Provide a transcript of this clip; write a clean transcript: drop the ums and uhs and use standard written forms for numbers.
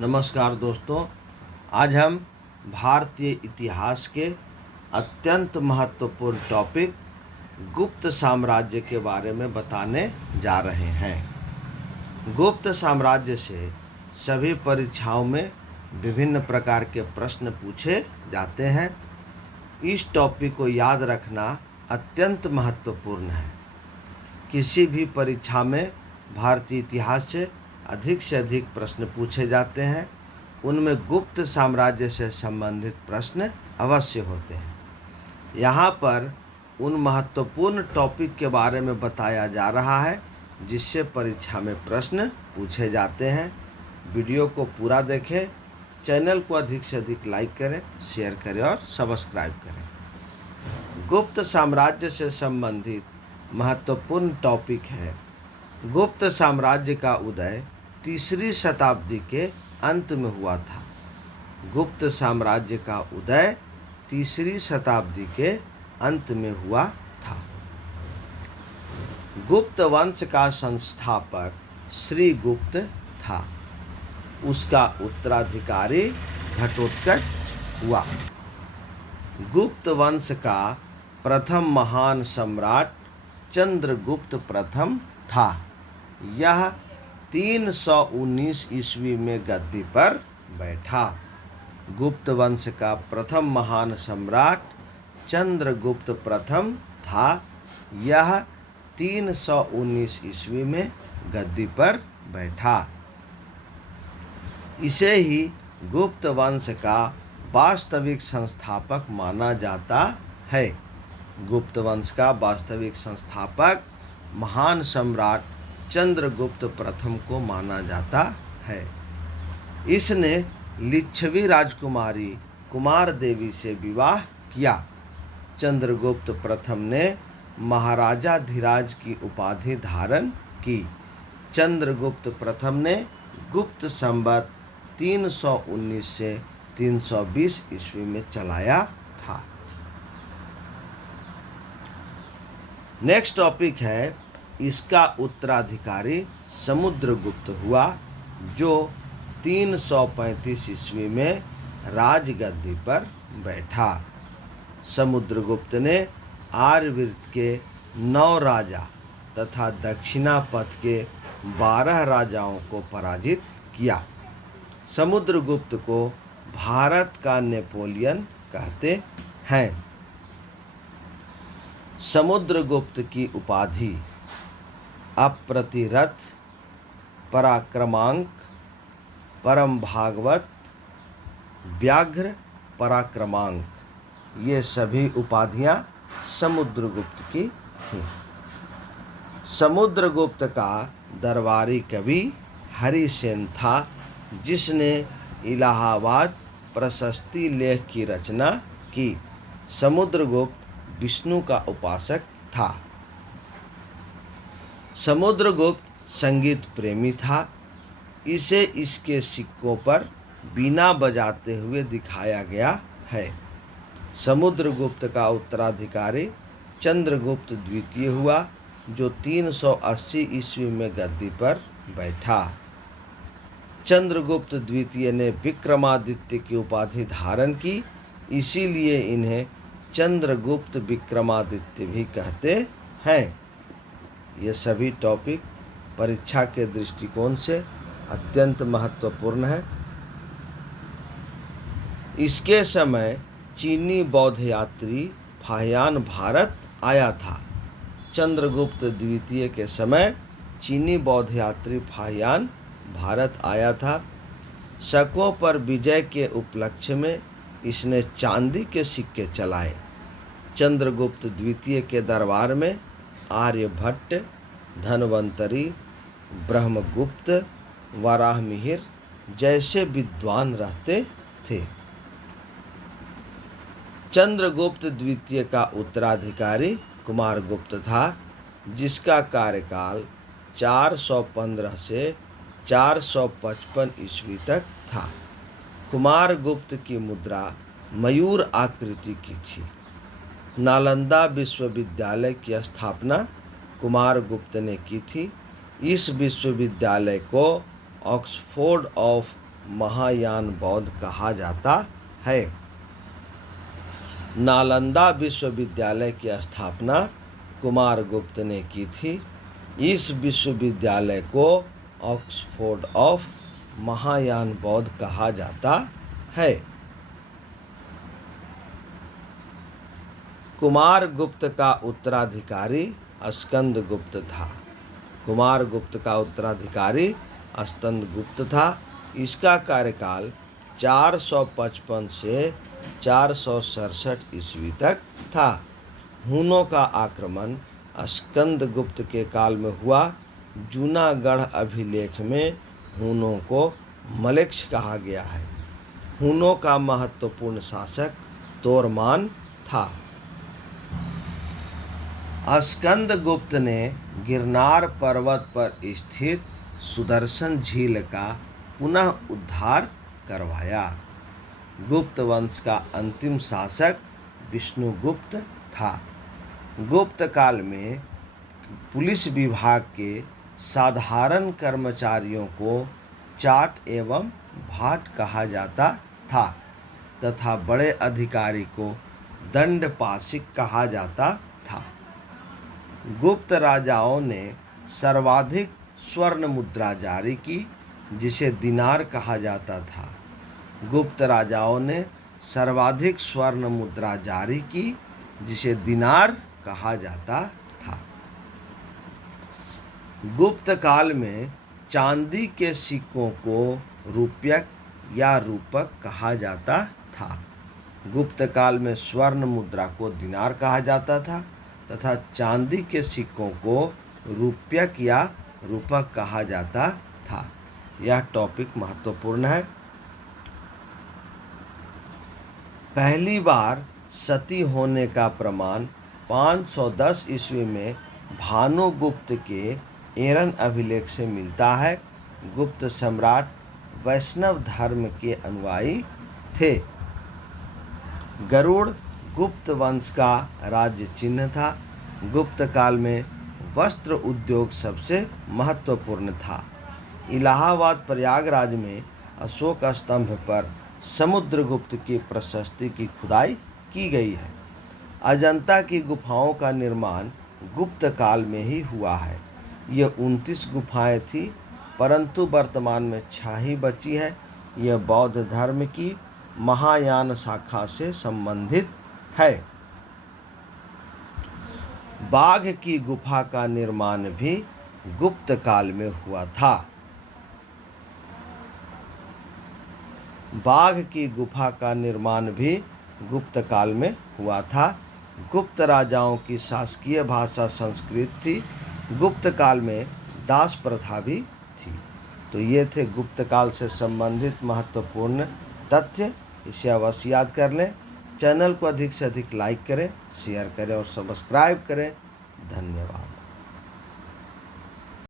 नमस्कार दोस्तों, आज हम भारतीय इतिहास के अत्यंत महत्वपूर्ण टॉपिक गुप्त साम्राज्य के बारे में बताने जा रहे हैं। गुप्त साम्राज्य से सभी परीक्षाओं में विभिन्न प्रकार के प्रश्न पूछे जाते हैं। इस टॉपिक को याद रखना अत्यंत महत्वपूर्ण है। किसी भी परीक्षा में भारतीय इतिहास से अधिक प्रश्न पूछे जाते हैं। उनमें गुप्त साम्राज्य से संबंधित प्रश्न अवश्य होते हैं। यहाँ पर उन महत्वपूर्ण टॉपिक के बारे में बताया जा रहा है जिससे परीक्षा में प्रश्न पूछे जाते हैं। वीडियो को पूरा देखें, चैनल को अधिक से अधिक लाइक करें, शेयर करें और सब्सक्राइब करें। गुप्त साम्राज्य से संबंधित महत्वपूर्ण टॉपिक है। गुप्त साम्राज्य का उदय 3री शताब्दी के अंत में हुआ था। गुप्त साम्राज्य का उदय 3री शताब्दी के अंत में हुआ था। गुप्त वंश का संस्थापक श्रीगुप्त था। उसका उत्तराधिकारी घटोत्कच हुआ। गुप्त वंश का प्रथम महान सम्राट चंद्रगुप्त प्रथम था। यह 319 ईस्वी में गद्दी पर बैठा। गुप्त वंश का प्रथम महान सम्राट चंद्रगुप्त प्रथम था। यह 319 ईस्वी में गद्दी पर बैठा। इसे ही गुप्त वंश का वास्तविक संस्थापक माना जाता है। गुप्त वंश का वास्तविक संस्थापक महान सम्राट चंद्रगुप्त प्रथम को माना जाता है। इसने लिच्छवी राजकुमारी कुमार देवी से विवाह किया। चंद्रगुप्त प्रथम ने महाराजा धीराज की उपाधि धारण की। चंद्रगुप्त प्रथम ने गुप्त संवत 319 से 320 ईस्वी में चलाया था। नेक्स्ट टॉपिक है, इसका उत्तराधिकारी समुद्रगुप्त हुआ जो 335 ईस्वी में राजगद्दी पर बैठा। समुद्रगुप्त ने आर्यवृत्त के 9 राजा तथा दक्षिणापथ के 12 राजाओं को पराजित किया। समुद्रगुप्त को भारत का नेपोलियन कहते हैं। समुद्रगुप्त की उपाधि अप्रतिरथ, पराक्रमांक, परम भागवत, व्याघ्र पराक्रमांक, ये सभी उपाधियां समुद्रगुप्त की थीं। समुद्रगुप्त का दरबारी कवि हरिसेन था जिसने इलाहाबाद प्रशस्ति लेख की रचना की। समुद्रगुप्त विष्णु का उपासक था। समुद्रगुप्त संगीत प्रेमी था। इसे इसके सिक्कों पर बीना बजाते हुए दिखाया गया है। समुद्रगुप्त का उत्तराधिकारी चंद्रगुप्त द्वितीय हुआ जो 380 ईस्वी में गद्दी पर बैठा। चंद्रगुप्त द्वितीय ने विक्रमादित्य की उपाधि धारण की, इसीलिए इन्हें चंद्रगुप्त विक्रमादित्य भी कहते हैं। ये सभी टॉपिक परीक्षा के दृष्टिकोण से अत्यंत महत्वपूर्ण है। इसके समय चीनी बौद्ध यात्री फाहियान भारत आया था। चंद्रगुप्त द्वितीय के समय चीनी बौद्ध यात्री फाहियान भारत आया था। शकों पर विजय के उपलक्ष्य में इसने चांदी के सिक्के चलाए। चंद्रगुप्त द्वितीय के दरबार में आर्यभट्ट, धनवंतरी, ब्रह्मगुप्त, वराहमिहिर जैसे विद्वान रहते थे। चंद्रगुप्त द्वितीय का उत्तराधिकारी कुमारगुप्त था जिसका कार्यकाल 415 से 455 ईस्वी तक था। कुमारगुप्त की मुद्रा मयूर आकृति की थी। नालंदा विश्वविद्यालय की स्थापना कुमारगुप्त ने की थी। इस विश्वविद्यालय को ऑक्सफोर्ड ऑफ महायान बौद्ध कहा जाता है। नालंदा विश्वविद्यालय की स्थापना कुमारगुप्त ने की थी। इस विश्वविद्यालय को ऑक्सफोर्ड ऑफ महायान बौद्ध कहा जाता है। कुमारगुप्त का उत्तराधिकारी स्कंदगुप्त था। कुमारगुप्त का उत्तराधिकारी स्कंदगुप्त था। इसका कार्यकाल 455 से 467 ईस्वी तक था। हुनों का आक्रमण स्कंदगुप्त के काल में हुआ। जूनागढ़ अभिलेख में हुनों को मलेच्छ कहा गया है। हुनों का महत्वपूर्ण शासक तोरमान था। स्कंदगुप्त ने गिरनार पर्वत पर स्थित सुदर्शन झील का पुनः उद्धार करवाया। गुप्त वंश का अंतिम शासक विष्णुगुप्त था। गुप्त काल में पुलिस विभाग के साधारण कर्मचारियों को चाट एवं भाट कहा जाता था तथा बड़े अधिकारी को दंडपाशिक कहा जाता था। गुप्त राजाओं ने सर्वाधिक स्वर्ण मुद्रा जारी की, जिसे दिनार कहा जाता था। गुप्त राजाओं ने सर्वाधिक स्वर्ण मुद्रा जारी की, जिसे दिनार कहा जाता था। गुप्त काल में चांदी के सिक्कों को रुपयक या रूपक कहा जाता था। गुप्त काल में स्वर्ण मुद्रा को दिनार कहा जाता था तथा चांदी के सिक्कों को रुपयक या रूपक कहा जाता था। यह टॉपिक महत्वपूर्ण है। पहली बार सती होने का प्रमाण 510 ईस्वी में भानुगुप्त के एरन अभिलेख से मिलता है। गुप्त सम्राट वैष्णव धर्म के अनुयायी थे। गरुड़ गुप्त वंश का राज्य चिन्ह था। गुप्त काल में वस्त्र उद्योग सबसे महत्वपूर्ण था। इलाहाबाद प्रयागराज में अशोक स्तंभ पर समुद्रगुप्त की प्रशस्ति की खुदाई की गई है। अजंता की गुफाओं का निर्माण गुप्त काल में ही हुआ है। ये 29 गुफाएं थी, परंतु वर्तमान में 6 ही बची है। यह बौद्ध धर्म की महायान शाखा से संबंधित है। बाघ की गुफा का निर्माण भी गुप्त काल में हुआ था। बाघ की गुफा का निर्माण भी गुप्त काल में हुआ था। गुप्त राजाओं की शासकीय भाषा संस्कृत थी। गुप्त काल में दास प्रथा भी थी। तो ये थे गुप्त काल से संबंधित महत्वपूर्ण तथ्य। इसे अवश्य याद कर लें। चैनल को अधिक से अधिक लाइक करें, शेयर करें और सब्सक्राइब करें। धन्यवाद।